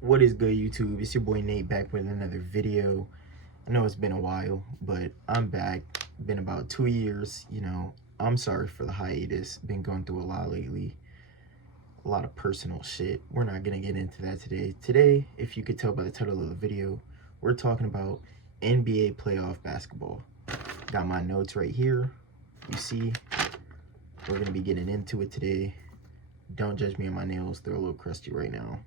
What is good, YouTube? It's your boy Nate back with another video. I know it's been a while, but I'm back. Been about 2 years, I'm sorry for the hiatus. Been going through a lot lately. A lot of personal shit. We're not gonna get into that today. Today, if you could tell by the title of the video, we're talking about NBA playoff basketball. Got my notes right here. You see, we're gonna be getting into it today. Don't judge me on my nails. They're a little crusty right now.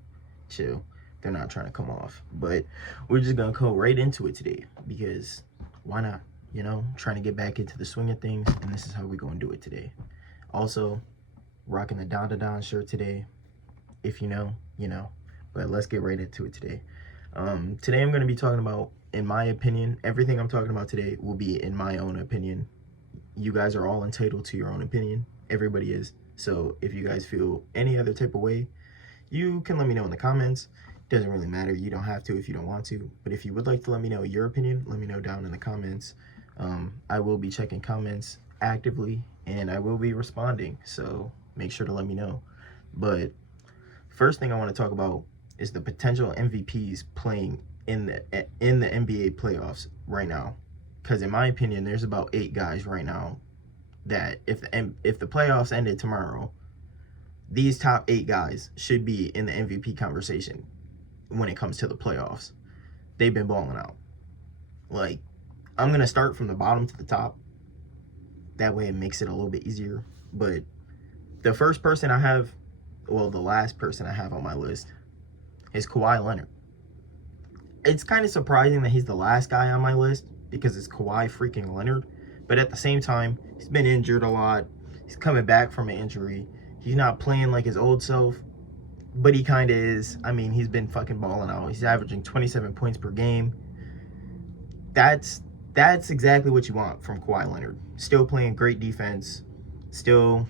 Chill. They're not trying to come off, but we're just gonna go right into it today because why not? Trying to get back into the swing of things, and this is how we're gonna do it today. Also, rocking the Don Da Don shirt today. If you know, you know. But let's get right into it today. Today I'm gonna be talking about, in my opinion, everything I'm talking about today will be in my own opinion. You guys are all entitled to your own opinion. Everybody is. So if you guys feel any other type of way, you can let me know in the comments. Doesn't really matter. You don't have to if you don't want to. But if you would like to let me know your opinion, let me know down in the comments. I will be checking comments actively and I will be responding. So make sure to let me know. But first thing I want to talk about is the potential MVPs playing in the NBA playoffs right now. Because in my opinion, there's about 8 guys right now that if the playoffs ended tomorrow, these top 8 guys should be in the MVP conversation when it comes to the playoffs. They've been balling out. Like, I'm going to start from the bottom to the top. That way it makes it a little bit easier. But the first person I have, well, the last person I have on my list is Kawhi Leonard. It's kind of surprising that he's the last guy on my list because it's Kawhi freaking Leonard. But at the same time, he's been injured a lot. He's coming back from an injury. He's not playing like his old self, but he kind of is. I mean, he's been fucking balling out. He's averaging 27 points per game. That's exactly what you want from Kawhi Leonard. Still playing great defense, still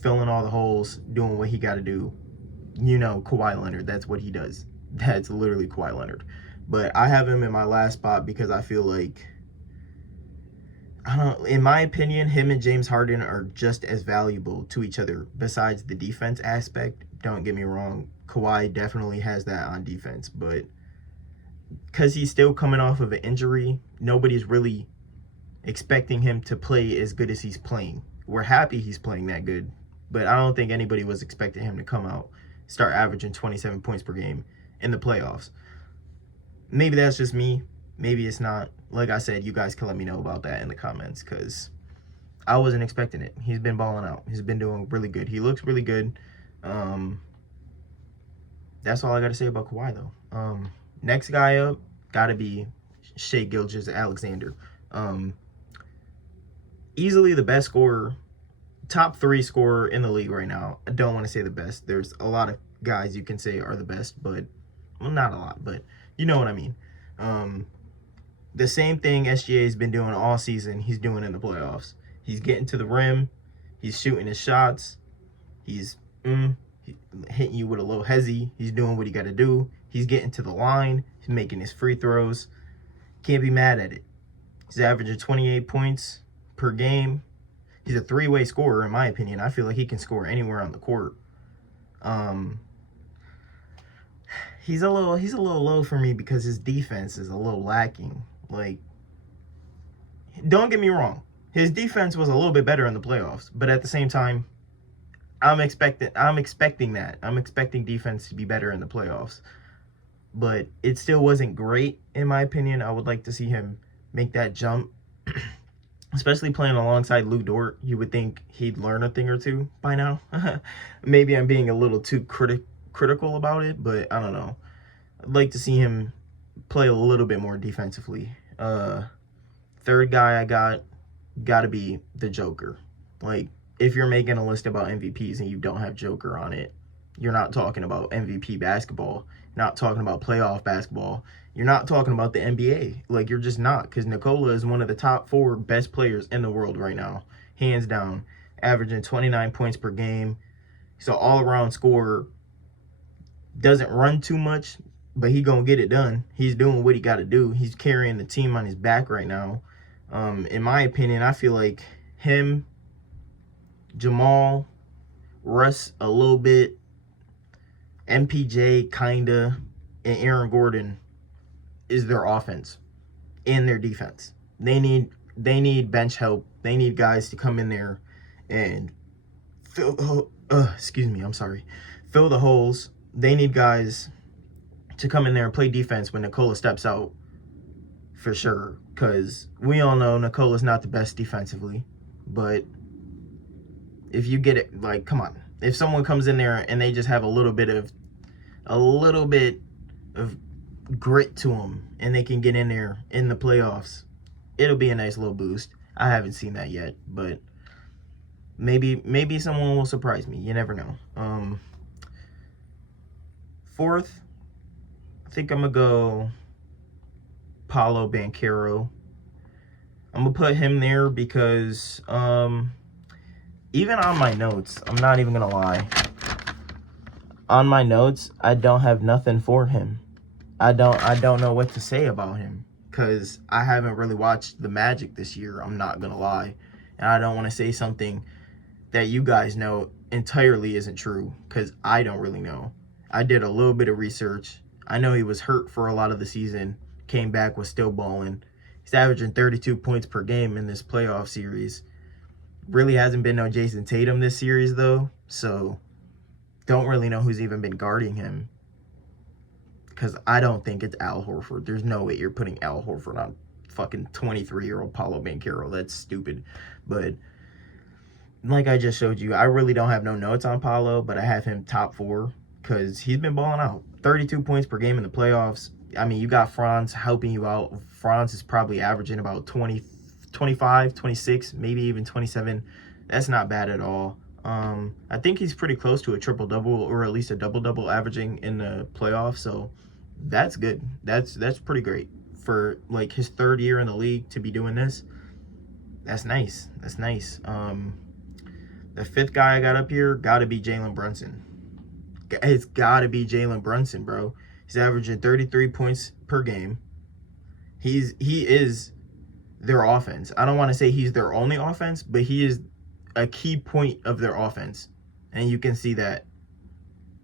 filling all the holes, doing what he got to do. Kawhi Leonard, that's what he does. That's literally Kawhi Leonard. But I have him in my last spot because I feel like, in my opinion, him and James Harden are just as valuable to each other besides the defense aspect. Don't get me wrong, Kawhi definitely has that on defense, but because he's still coming off of an injury, nobody's really expecting him to play as good as he's playing. We're happy he's playing that good, but I don't think anybody was expecting him to come out, start averaging 27 points per game in the playoffs. Maybe that's just me. Maybe it's not. Like I said, you guys can let me know about that in the comments because I wasn't expecting it. He's been balling out. He's been doing really good. He looks really good. That's all I got to say about Kawhi, though. Next guy up, got to be Shai Gilgeous-Alexander. Easily the best scorer, top 3 scorer in the league right now. I don't want to say the best. There's a lot of guys you can say are the best, but, well, not a lot, but you know what I mean. The same thing SGA has been doing all season, he's doing in the playoffs. He's getting to the rim. He's shooting his shots. He's hitting you with a little hezzy. He's doing what he got to do. He's getting to the line. He's making his free throws. Can't be mad at it. He's averaging 28 points per game. He's a 3-way scorer, in my opinion. I feel like he can score anywhere on the court. He's a little low for me because his defense is a little lacking. Like, don't get me wrong, his defense was a little bit better in the playoffs, but at the same time, I'm expecting that. I'm expecting defense to be better in the playoffs. But it still wasn't great, in my opinion. I would like to see him make that jump. Especially playing alongside Lu Dort, you would think he'd learn a thing or two by now. Maybe I'm being a little too critical about it, but I don't know. I'd like to see him play a little bit more defensively. Third guy I got to be the Joker. Like, if you're making a list about MVPs and you don't have Joker on it, you're not talking about MVP basketball. You're not talking about playoff basketball. You're not talking about the NBA. Like, you're just not, because Nikola is one of the top 4 best players in the world right now, hands down, averaging 29 points per game. He's an all-around scorer. Doesn't run too much, but he gonna get it done. He's doing what he got to do. He's carrying the team on his back right now. In my opinion, I feel like him, Jamal, Russ a little bit, MPJ kinda, and Aaron Gordon is their offense and their defense. They need bench help. They need guys to come in there and fill fill the holes. They need guys to come in there and play defense when Nikola steps out, for sure, because we all know Nikola's not the best defensively. But if you get it, like, come on, if someone comes in there and they just have a little bit of grit to them and they can get in there in the playoffs, it'll be a nice little boost. I haven't seen that yet, but maybe someone will surprise me. You never know. Fourth, I think I'm gonna go Paolo Banchero. I'm gonna put him there because even on my notes, I'm not even gonna lie, on my notes I don't have nothing for him. I don't know what to say about him because I haven't really watched the Magic this year. I'm not gonna lie, and I don't want to say something that you guys know entirely isn't true because I don't really know. I did a little bit of research. I know he was hurt for a lot of the season, came back, was still balling. He's averaging 32 points per game in this playoff series. Really hasn't been no Jason Tatum this series though, so don't really know who's even been guarding him. Because I don't think it's Al Horford. There's no way you're putting Al Horford on fucking 23-year-old Paolo Banchero. That's stupid. But like I just showed you, I really don't have no notes on Paolo, but I have him top 4 because he's been balling out. 32 points per game in the playoffs. I mean, you got Franz helping you out. Franz is probably averaging about 20, 25, 26, maybe even 27. That's not bad at all. I think he's pretty close to a triple-double or at least a double-double averaging in the playoffs, so that's good. That's pretty great for like his 3rd year in the league to be doing this. That's nice. That's nice. The 5th guy I got up here got to be Jalen Brunson. It's got to be Jalen Brunson, bro. He's averaging 33 points per game. He is their offense. I don't want to say he's their only offense, but he is a key point of their offense. And you can see that.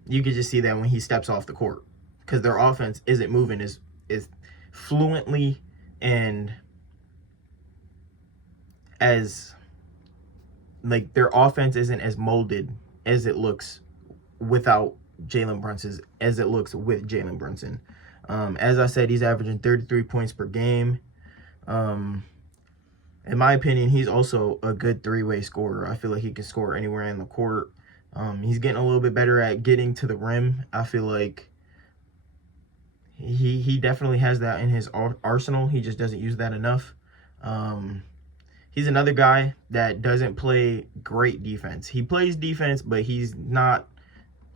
You can just see that when he steps off the court. Because their offense isn't moving as fluently and as, like, their offense isn't as molded as it looks without Jalen Brunson, as it looks with Jalen Brunson. As I said, he's averaging 33 points per game. In my opinion, he's also a good 3-way scorer. I feel like he can score anywhere in the court. He's getting a little bit better at getting to the rim. I feel like he definitely has that in his arsenal. He just doesn't use that enough. He's another guy that doesn't play great defense. He plays defense, but he's not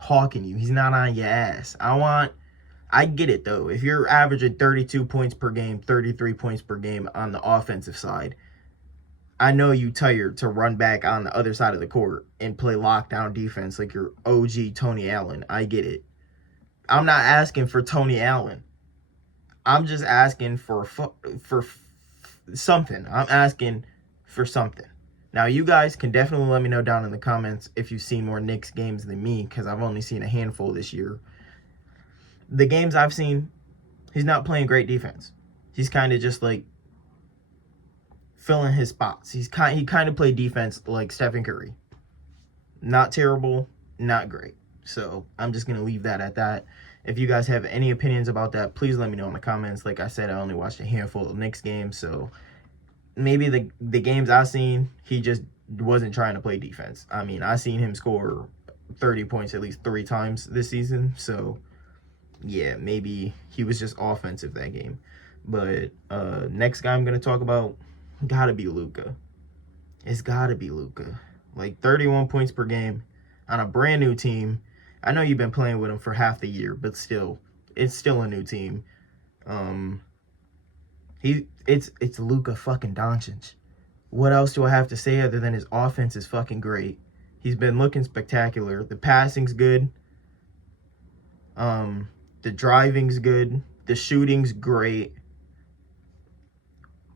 hawking you. He's not on your ass. I get it, though. If you're averaging 32 points per game, 33 points per game on the offensive side, I know you tired to run back on the other side of the court and play lockdown defense like your OG Tony Allen. I get it. I'm not asking for Tony Allen. I'm just asking for something. I'm asking for something. Now, you guys can definitely let me know down in the comments if you've seen more Knicks games than me, because I've only seen a handful this year. The games I've seen, he's not playing great defense. He's kind of just like filling his spots. He kind of played defense like Stephen Curry. Not terrible, not great. So I'm just going to leave that at that. If you guys have any opinions about that, please let me know in the comments. Like I said, I only watched a handful of Knicks games, so maybe the games I've seen, he just wasn't trying to play defense. I mean, I seen him score 30 points at least 3 times this season, so yeah, maybe he was just offensive that game. But next guy I'm going to talk about, gotta be Luka. It's gotta be Luka. Like 31 points per game on a brand new team. I know you've been playing with him for half the year, but still, it's still a new team. It's Luka fucking Doncic. What else do I have to say other than his offense is fucking great? He's been looking spectacular. The passing's good. The driving's good. The shooting's great.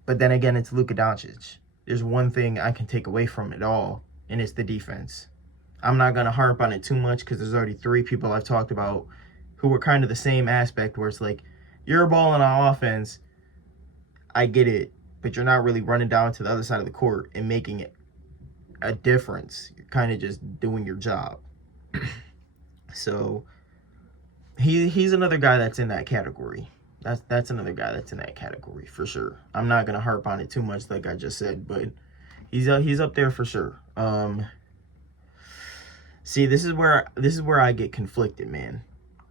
But then again, it's Luka Doncic. There's one thing I can take away from it all, and it's the defense. I'm not going to harp on it too much because there's already 3 people I've talked about who are kind of the same aspect where it's like, you're balling on offense, I get it, but you're not really running down to the other side of the court and making it a difference. You're kind of just doing your job. So he's another guy that's in that category. That's another guy that's in that category for sure. I'm not gonna harp on it too much, like I just said, but he's up there for sure. See, this is where I get conflicted, man,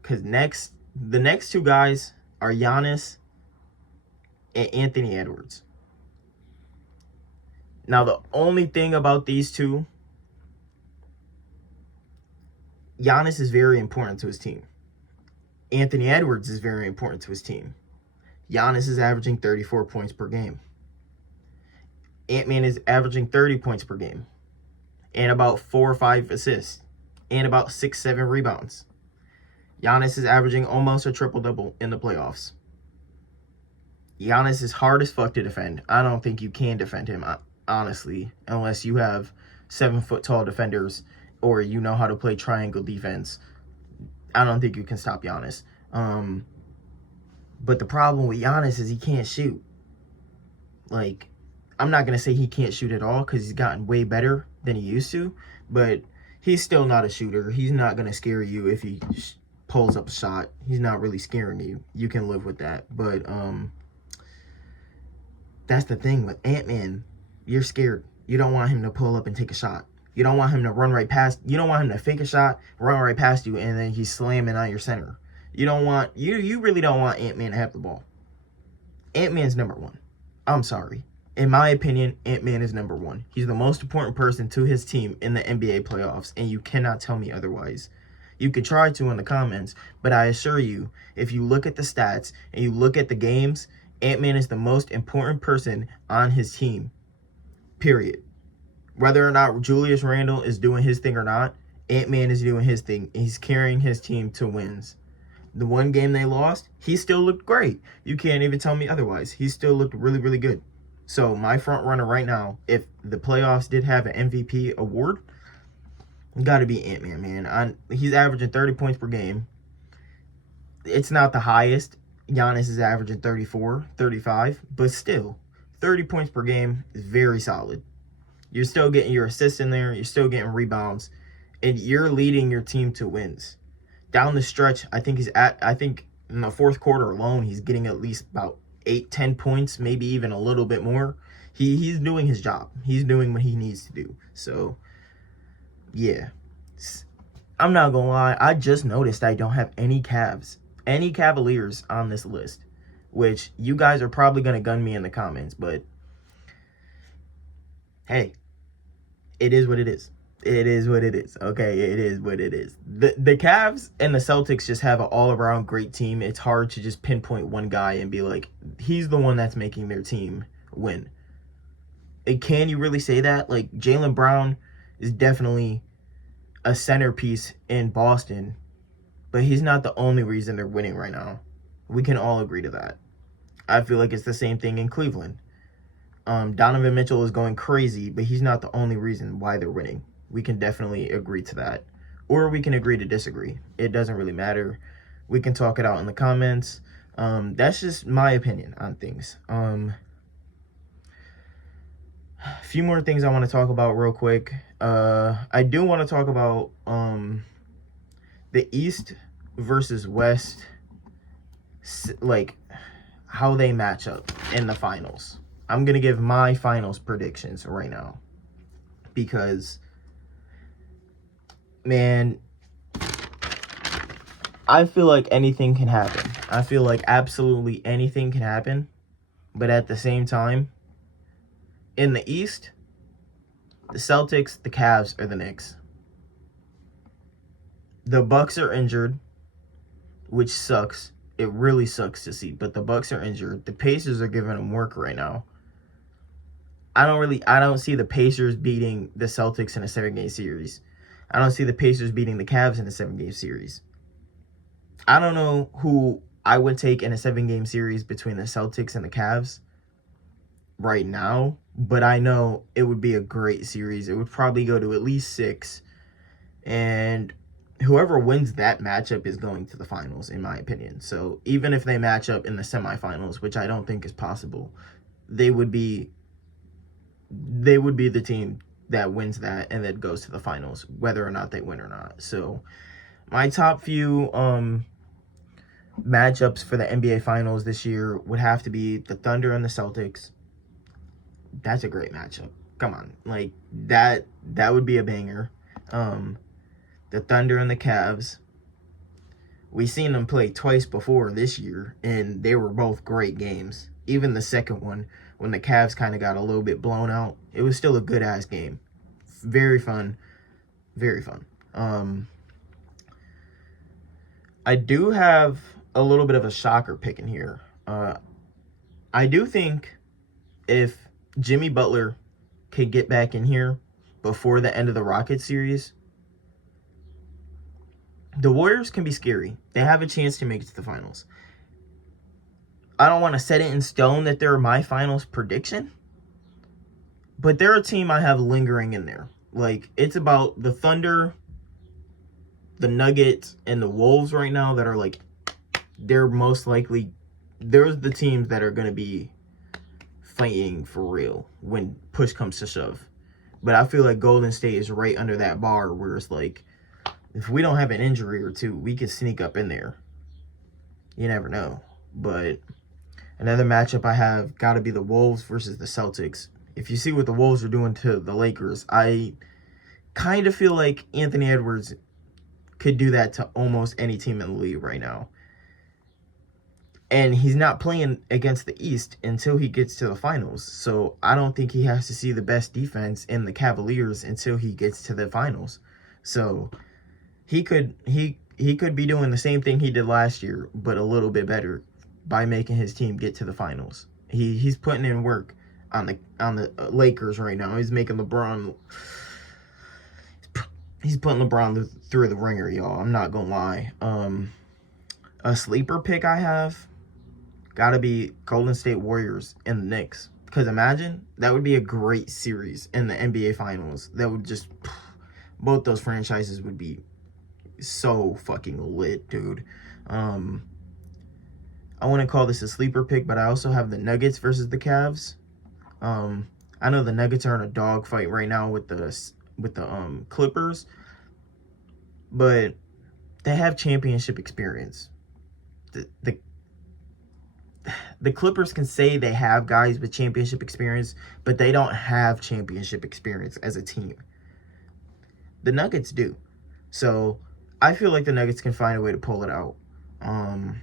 because the next two guys are Giannis and Anthony Edwards. Now, the only thing about these two, Giannis is very important to his team. Anthony Edwards is very important to his team. Giannis is averaging 34 points per game. Ant-Man is averaging 30 points per game. And about 4 or 5 assists. And about 6-7 rebounds. Giannis is averaging almost a triple-double in the playoffs. Giannis is hard as fuck to defend. I don't think you can defend him, honestly, unless you have 7-foot-tall defenders or you know how to play triangle defense. I don't think you can stop Giannis. But the problem with Giannis is he can't shoot. Like, I'm not going to say he can't shoot at all because he's gotten way better than he used to. But he's still not a shooter. He's not going to scare you if he pulls up a shot. He's not really scaring you. You can live with that. But that's the thing with Ant-Man. You're scared. You don't want him to pull up and take a shot. You don't want him to run right past. You don't want him to fake a shot, run right past you, and then he's slamming on your center. You don't want you really don't want Ant-Man to have the ball. Ant-Man's number one. I'm sorry. In my opinion, Ant-Man is number one. He's the most important person to his team in the NBA playoffs, and you cannot tell me otherwise. You could try to in the comments, but I assure you, if you look at the stats and you look at the games, Ant-Man is the most important person on his team. Period. Whether or not Julius Randle is doing his thing or not, Ant-Man is doing his thing. He's carrying his team to wins. The one game they lost, he still looked great. You can't even tell me otherwise. He still looked really, really good. So my front runner right now, if the playoffs did have an MVP award, got to be Ant-Man, man. He's averaging 30 points per game. It's not the highest. Giannis is averaging 34, 35, but still, 30 points per game is very solid. You're still getting your assists in there. You're still getting rebounds. And you're leading your team to wins. Down the stretch, I think in the fourth quarter alone, he's getting at least about 8-10 points, maybe even a little bit more. He's doing his job. He's doing what he needs to do. So, yeah. I'm not going to lie. I just noticed I don't have any Cavaliers on this list, which you guys are probably going to gun me in the comments, but hey, it is what it is. It is what it is. Okay, it is what it is. The Cavs and the Celtics just have an all-around great team. It's hard to just pinpoint one guy and be like, he's the one that's making their team win. Can you really say that? Like, Jaylen Brown is definitely a centerpiece in Boston, but he's not the only reason they're winning right now. We can all agree to that. I feel like it's the same thing in Cleveland. Donovan Mitchell is going crazy, but he's not the only reason why they're winning. We can definitely agree to that. Or we can agree to disagree. It doesn't really matter. We can talk it out in the comments. That's just my opinion on things. A few more things I want to talk about real quick. I do want to talk about the East versus West, like how they match up in the finals. I'm going to give my finals predictions right now because, man, I feel like anything can happen. I feel like absolutely anything can happen. But at the same time, in the East, the Celtics, the Cavs, or the Knicks. The Bucks are injured, which sucks. It really sucks to see, but the Bucks are injured. The Pacers are giving them work right now. I don't see the Pacers beating the Celtics in a 7-game series. I don't see the Pacers beating the Cavs in a 7-game series. I don't know who I would take in a 7-game series between the Celtics and the Cavs right now, but I know it would be a great series. It would probably go to at least 6, and whoever wins that matchup is going to the finals, in my opinion. So even if they match up in the semifinals, which I don't think is possible, they would be the team that wins that and then goes to the finals, whether or not they win or not. So my top few matchups for the NBA Finals this year would have to be the Thunder and the Celtics. That's a great matchup. Come on, like that would be a banger. The Thunder and the Cavs. We seen them play twice before this year, and they were both great games. Even the second one, when the Cavs kind of got a little bit blown out, it was still a good ass game. Very fun, very fun. I do have a little bit of a shocker pick in here. I do think if Jimmy Butler could get back in here before the end of the Rockets series, the Warriors can be scary. They have a chance to make it to the finals. I don't want to set it in stone that they're my finals prediction, but they're a team I have lingering in there. Like, it's about the Thunder, the Nuggets, and the Wolves right now that are like, they're most likely, there's the teams that are going to be fighting for real when push comes to shove. But I feel like Golden State is right under that bar where it's like, if we don't have an injury or two, we could sneak up in there. You never know. But another matchup I have got to be the Wolves versus the Celtics. If you see what the Wolves are doing to the Lakers, I kind of feel like Anthony Edwards could do that to almost any team in the league right now. And he's not playing against the East until he gets to the finals. So I don't think he has to see the best defense in the Cavaliers until he gets to the finals. So he could be doing the same thing he did last year, but a little bit better by making his team get to the finals. He's putting in work on the Lakers right now. He's making LeBron. He's putting LeBron through the ringer, y'all. I'm not gonna lie. A sleeper pick I have gotta be Golden State Warriors and the Knicks. Because imagine, that would be a great series in the NBA Finals. That would just, both those franchises would be so fucking lit, dude. I wouldn't call this a sleeper pick, but I also have the Nuggets versus the Cavs. I know the Nuggets are in a dogfight right now with the Clippers, but they have championship experience. The Clippers can say they have guys with championship experience, but they don't have championship experience as a team. The Nuggets do. So I feel like the Nuggets can find a way to pull it out. I'm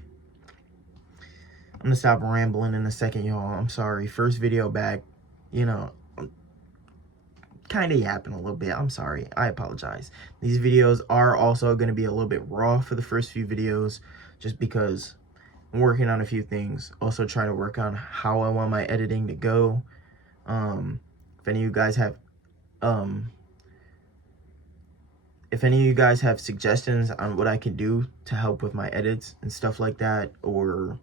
going to stop rambling in a second, y'all. I'm sorry. First video back, kind of yapping a little bit. I'm sorry. I apologize. These videos are also going to be a little bit raw for the first few videos, just because I'm working on a few things. Also trying to work on how I want my editing to go. If any of you guys have suggestions on what I can do to help with my edits and stuff like that, or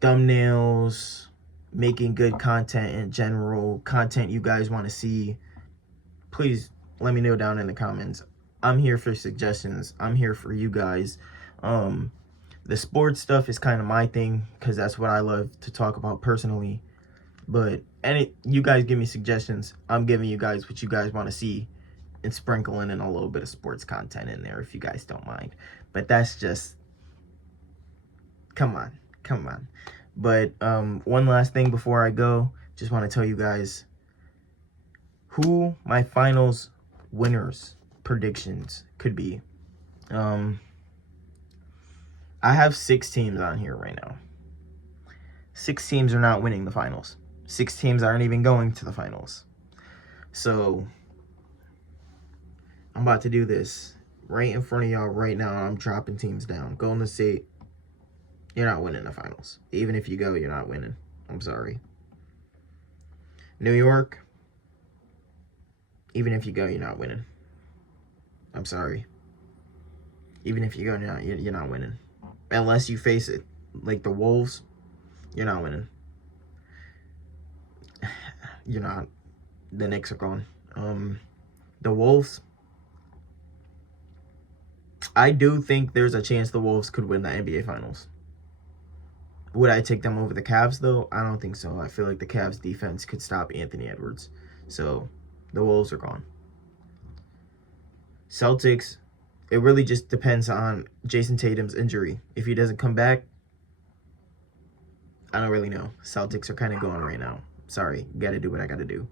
thumbnails, making good content in general, content you guys want to see, please let me know down in the comments. I'm here for suggestions. I'm here for you guys. The sports stuff is kind of my thing because that's what I love to talk about personally. But you guys give me suggestions. I'm giving you guys what you guys want to see and sprinkling in a little bit of sports content in there if you guys don't mind. But that's just, come on. But one last thing before I go, just want to tell you guys who my finals winners predictions could be. I have 6 teams on here right now. 6 teams are not winning the finals. 6 teams aren't even going to the finals. So I'm about to do this right in front of y'all right now. I'm dropping teams down. Golden State, you're not winning the finals. Even if you go, you're not winning. I'm sorry. New York, even if you go, you're not winning. I'm sorry. Even if you go, you're not winning. Unless you face it like the Wolves, you're not winning. You're not. The Knicks are gone. The Wolves, I do think there's a chance the Wolves could win the NBA Finals. Would I take them over the Cavs, though? I don't think so. I feel like the Cavs defense could stop Anthony Edwards. So, the Wolves are gone. Celtics, it really just depends on Jason Tatum's injury. If he doesn't come back, I don't really know. Celtics are kind of going right now. Sorry, got to do what I got to do.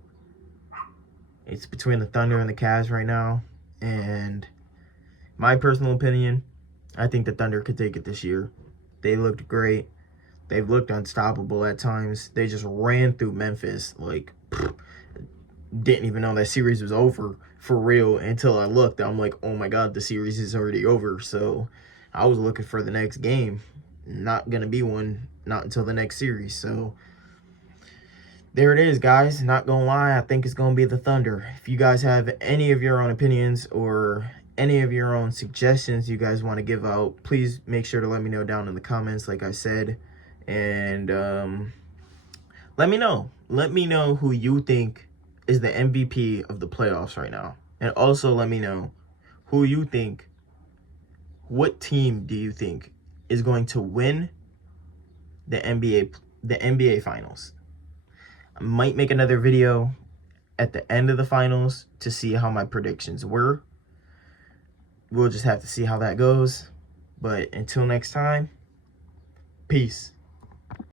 It's between the Thunder and the Cavs right now. And my personal opinion, I think the Thunder could take it this year. They looked great. They've looked unstoppable at times. They just ran through Memphis. Like, didn't even know that series was over for real until I looked. I'm like, oh my God, the series is already over. So I was looking for the next game. Not going to be one, not until the next series. So there it is, guys. Not going to lie, I think it's going to be the Thunder. If you guys have any of your own opinions or any of your own suggestions you guys want to give out, please make sure to let me know down in the comments, like I said. And let me know. Let me know who you think is the MVP of the playoffs right now. And also let me know who you think, what team do you think is going to win the NBA Finals. I might make another video at the end of the finals to see how my predictions were. We'll just have to see how that goes. But until next time, peace.